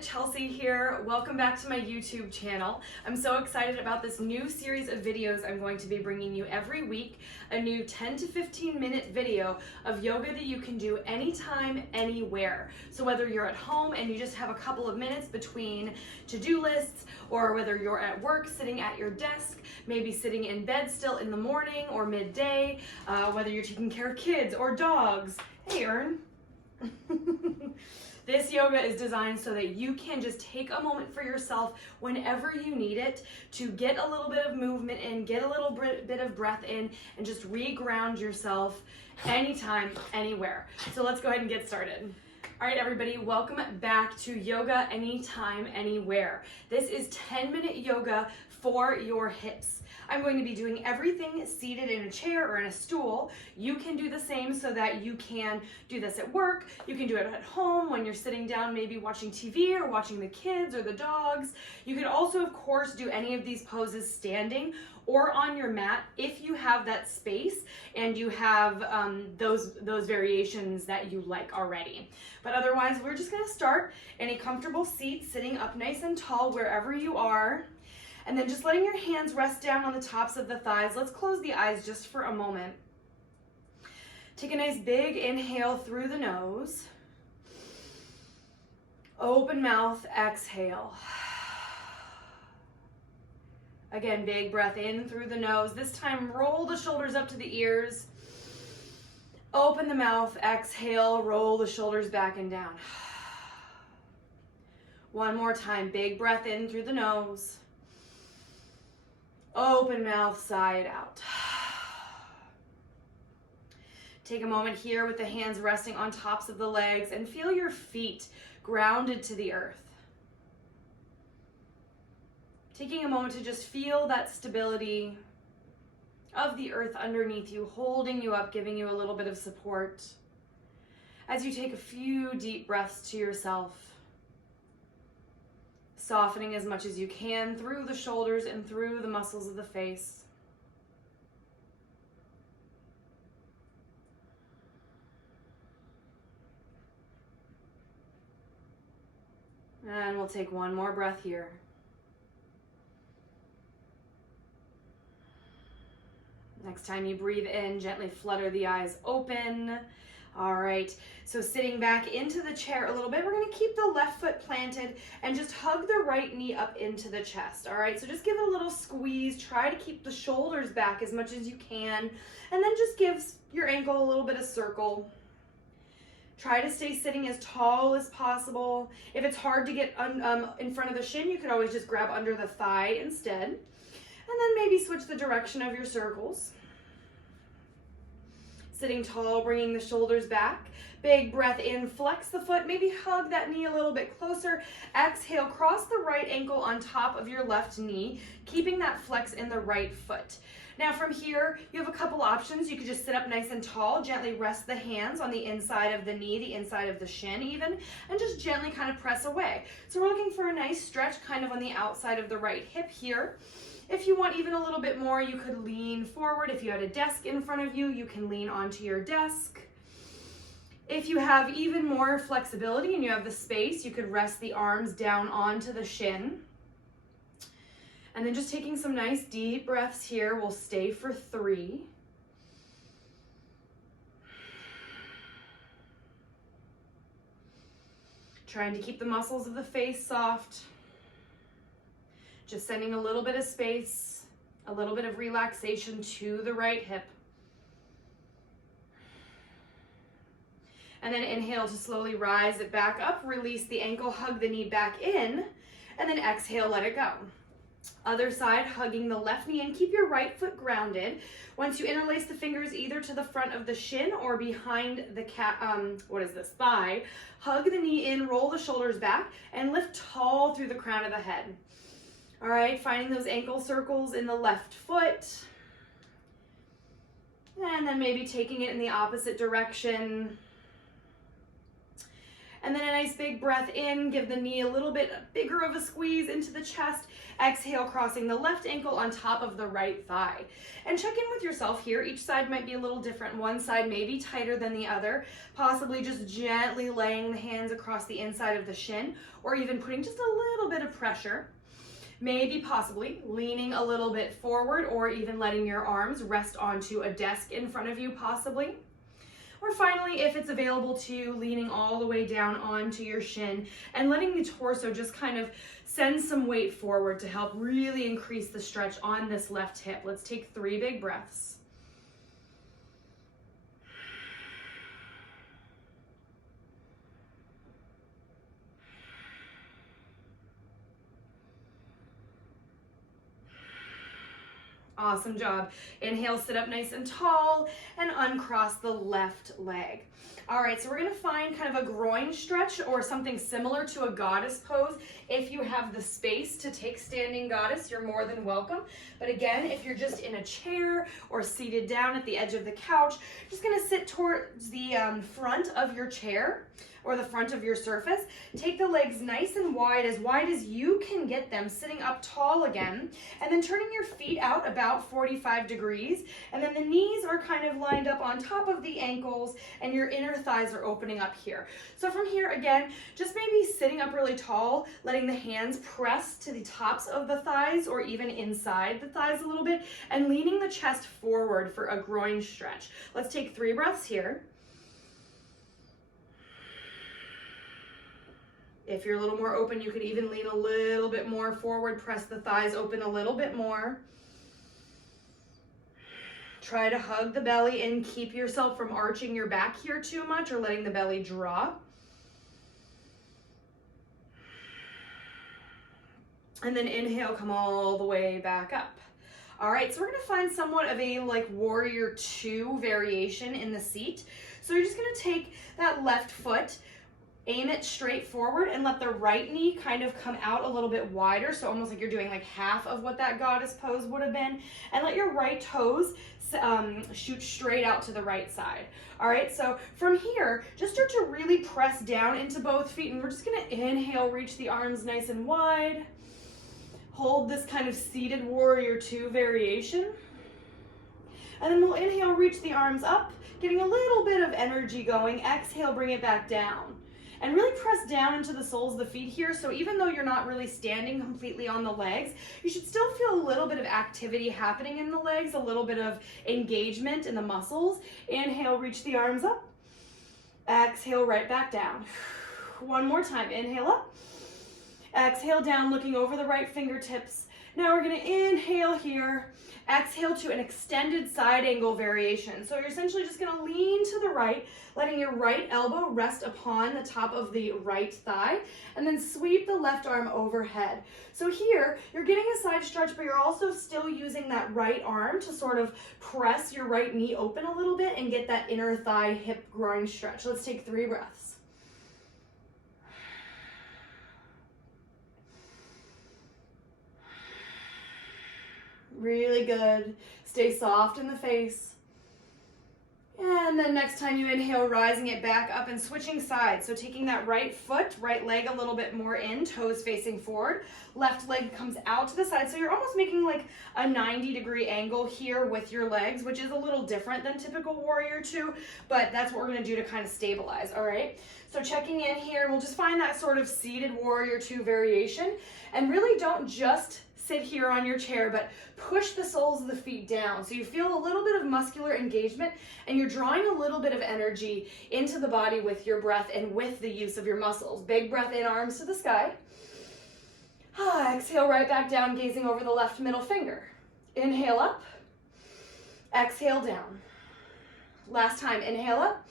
Chelsea here. Welcome back to my YouTube channel. I'm so excited about this new series of videos I'm going to be bringing you every week, a new 10 to 15 minute video of yoga that you can do anytime, anywhere. So whether you're at home and you just have a couple of minutes between to-do lists, or whether you're at work sitting at your desk, maybe sitting in bed still in the morning or midday, whether you're taking care of kids or dogs. Hey, Ern. This yoga is designed so that you can just take a moment for yourself whenever you need it to get a little bit of movement in, get a little bit of breath in, and just re-ground yourself anytime, anywhere. So let's go ahead and get started. All right, everybody, welcome back to Yoga Anytime, Anywhere. This is 10-minute yoga for your hips. I'm going to be doing everything seated in a chair or in a stool. You can do the same so that you can do this at work. You can do it at home when you're sitting down, maybe watching TV or watching the kids or the dogs. You can also, of course, do any of these poses standing or on your mat if you have that space and you have those variations that you like already. But otherwise, we're just gonna start in a comfortable seat, sitting up nice and tall wherever you are. And then just letting your hands rest down on the tops of the thighs. Let's close the eyes just for a moment. Take a nice big inhale through the nose. Open mouth, exhale. Again, big breath in through the nose. This time, roll the shoulders up to the ears. Open the mouth, exhale, roll the shoulders back and down. One more time, big breath in through the nose. Open mouth, sigh it out. Take a moment here with the hands resting on tops of the legs and feel your feet grounded to the earth. Taking a moment to just feel that stability of the earth underneath you, holding you up, giving you a little bit of support as you take a few deep breaths to yourself. Softening as much as you can through the shoulders and through the muscles of the face. And we'll take one more breath here. Next time you breathe in, gently flutter the eyes open. All right, so sitting back into the chair a little bit, we're gonna keep the left foot planted and just hug the right knee up into the chest. All right, so just give it a little squeeze. Try to keep the shoulders back as much as you can, and then just give your ankle a little bit of circle. Try to stay sitting as tall as possible. If it's hard to get in front of the shin, you could always just grab under the thigh instead. And then maybe switch the direction of your circles. Sitting tall, bringing the shoulders back. Big breath in, flex the foot, maybe hug that knee a little bit closer. Exhale, cross the right ankle on top of your left knee, keeping that flex in the right foot. Now from here, you have a couple options. You could just sit up nice and tall, gently rest the hands on the inside of the knee, the inside of the shin even, and just gently kind of press away. So we're looking for a nice stretch kind of on the outside of the right hip here. If you want even a little bit more, you could lean forward. If you had a desk in front of you, you can lean onto your desk. If you have even more flexibility and you have the space, you could rest the arms down onto the shin. And then just taking some nice deep breaths here. We'll stay for 3. Trying to keep the muscles of the face soft. Just sending a little bit of space, a little bit of relaxation to the right hip. And then inhale to slowly rise it back up, release the ankle, hug the knee back in, and then exhale, let it go. Other side, hugging the left knee and keep your right foot grounded. Once you interlace the fingers either to the front of the shin or behind the thigh, hug the knee in, roll the shoulders back, and lift tall through the crown of the head. All right, finding those ankle circles in the left foot. And then maybe taking it in the opposite direction. And then a nice big breath in, give the knee a little bit bigger of a squeeze into the chest. Exhale, crossing the left ankle on top of the right thigh. And check in with yourself here. Each side might be a little different. One side may be tighter than the other, possibly just gently laying the hands across the inside of the shin, or even putting just a little bit of pressure. Maybe possibly leaning a little bit forward, or even letting your arms rest onto a desk in front of you possibly. Or finally, if it's available to you, leaning all the way down onto your shin and letting the torso just kind of send some weight forward to help really increase the stretch on this left hip. Let's take 3 big breaths. Awesome job. Inhale, sit up nice and tall and uncross the left leg. All right, so we're gonna find kind of a groin stretch or something similar to a goddess pose. If you have the space to take standing goddess, you're more than welcome. But again, if you're just in a chair or seated down at the edge of the couch, just gonna sit towards the front of your chair or the front of your surface. Take the legs nice and wide as you can get them, sitting up tall again, and then turning your feet out about 45 degrees, and then the knees are kind of lined up on top of the ankles, and your inner thighs are opening up here. So from here, again, just maybe sitting up really tall, letting the hands press to the tops of the thighs or even inside the thighs a little bit, and leaning the chest forward for a groin stretch. Let's take 3 breaths here. If you're a little more open, you could even lean a little bit more forward, press the thighs open a little bit more. Try to hug the belly and keep yourself from arching your back here too much or letting the belly drop. And then inhale, come all the way back up. All right, so we're gonna find somewhat of a like warrior 2 variation in the seat. So you're just gonna take that left foot, aim it straight forward, and let the right knee kind of come out a little bit wider, so almost like you're doing like half of what that goddess pose would have been, and let your right toes shoot straight out to the right side. All right, so from here, just start to really press down into both feet, and we're just gonna inhale, reach the arms nice and wide. Hold this kind of seated warrior 2 variation. And then we'll inhale, reach the arms up, getting a little bit of energy going. Exhale, bring it back down. And really press down into the soles of the feet here, so even though you're not really standing completely on the legs, you should still feel a little bit of activity happening in the legs, a little bit of engagement in the muscles. Inhale, reach the arms up. Exhale, right back down. One more time, inhale up. Exhale down, looking over the right fingertips. Now we're gonna inhale here. Exhale to an extended side angle variation. So you're essentially just gonna lean to the right, letting your right elbow rest upon the top of the right thigh, and then sweep the left arm overhead. So here, you're getting a side stretch, but you're also still using that right arm to sort of press your right knee open a little bit and get that inner thigh, hip, groin stretch. Let's take 3 breaths. Really good. Stay soft in the face. And then next time you inhale, rising it back up and switching sides. So taking that right foot, right leg a little bit more in, toes facing forward. Left leg comes out to the side. So you're almost making like a 90-degree angle here with your legs, which is a little different than typical warrior 2, but that's what we're gonna do to kind of stabilize, all right? So checking in here, we'll just find that sort of seated warrior 2 variation, and really don't just sit here on your chair, but push the soles of the feet down. So you feel a little bit of muscular engagement, and you're drawing a little bit of energy into the body with your breath and with the use of your muscles. Big breath in, arms to the sky. Exhale right back down, gazing over the left middle finger. Inhale up. Exhale down. Last time, inhale up.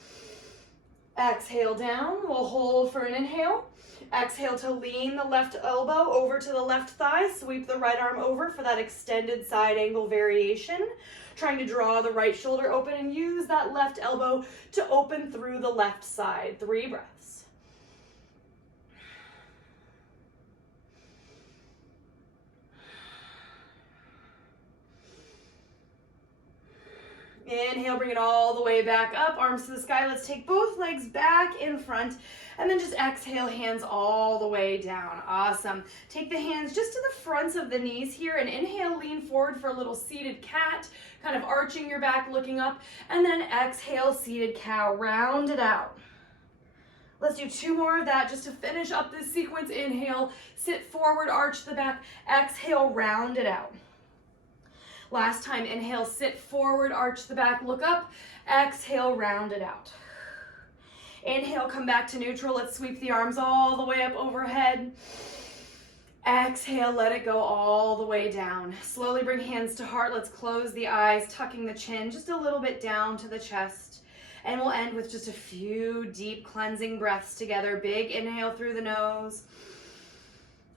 Exhale down. We'll hold for an inhale. Exhale to lean the left elbow over to the left thigh. Sweep the right arm over for that extended side angle variation. Trying to draw the right shoulder open and use that left elbow to open through the left side. 3 breaths. Inhale, bring it all the way back up, arms to the sky. Let's take both legs back in front, and then just exhale, hands all the way down. Awesome. Take the hands just to the fronts of the knees here, and inhale, lean forward for a little seated cat, kind of arching your back, looking up, and then exhale, seated cow, round it out. Let's do 2 more of that just to finish up this sequence. Inhale, sit forward, arch the back, exhale, round it out. Last time, inhale, sit forward, arch the back, look up, exhale, round it out. Inhale, come back to neutral. Let's sweep the arms all the way up overhead. Exhale, let it go all the way down. Slowly bring hands to heart. Let's close the eyes, tucking the chin just a little bit down to the chest. And we'll end with just a few deep cleansing breaths together. Big inhale through the nose.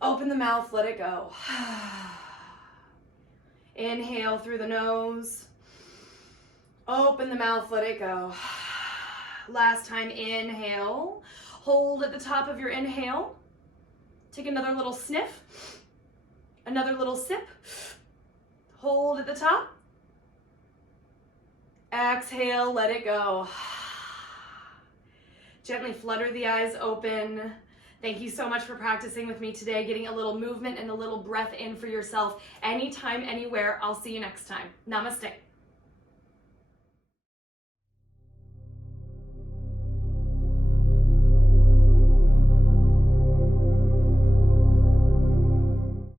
Open the mouth, let it go. Inhale through the nose. Open the mouth, let it go. Last time, inhale. Hold at the top of your inhale. Take another little sniff. Another little sip. Hold at the top. Exhale, let it go. Gently flutter the eyes open. Thank you so much for practicing with me today, getting a little movement and a little breath in for yourself anytime, anywhere. I'll see you next time. Namaste.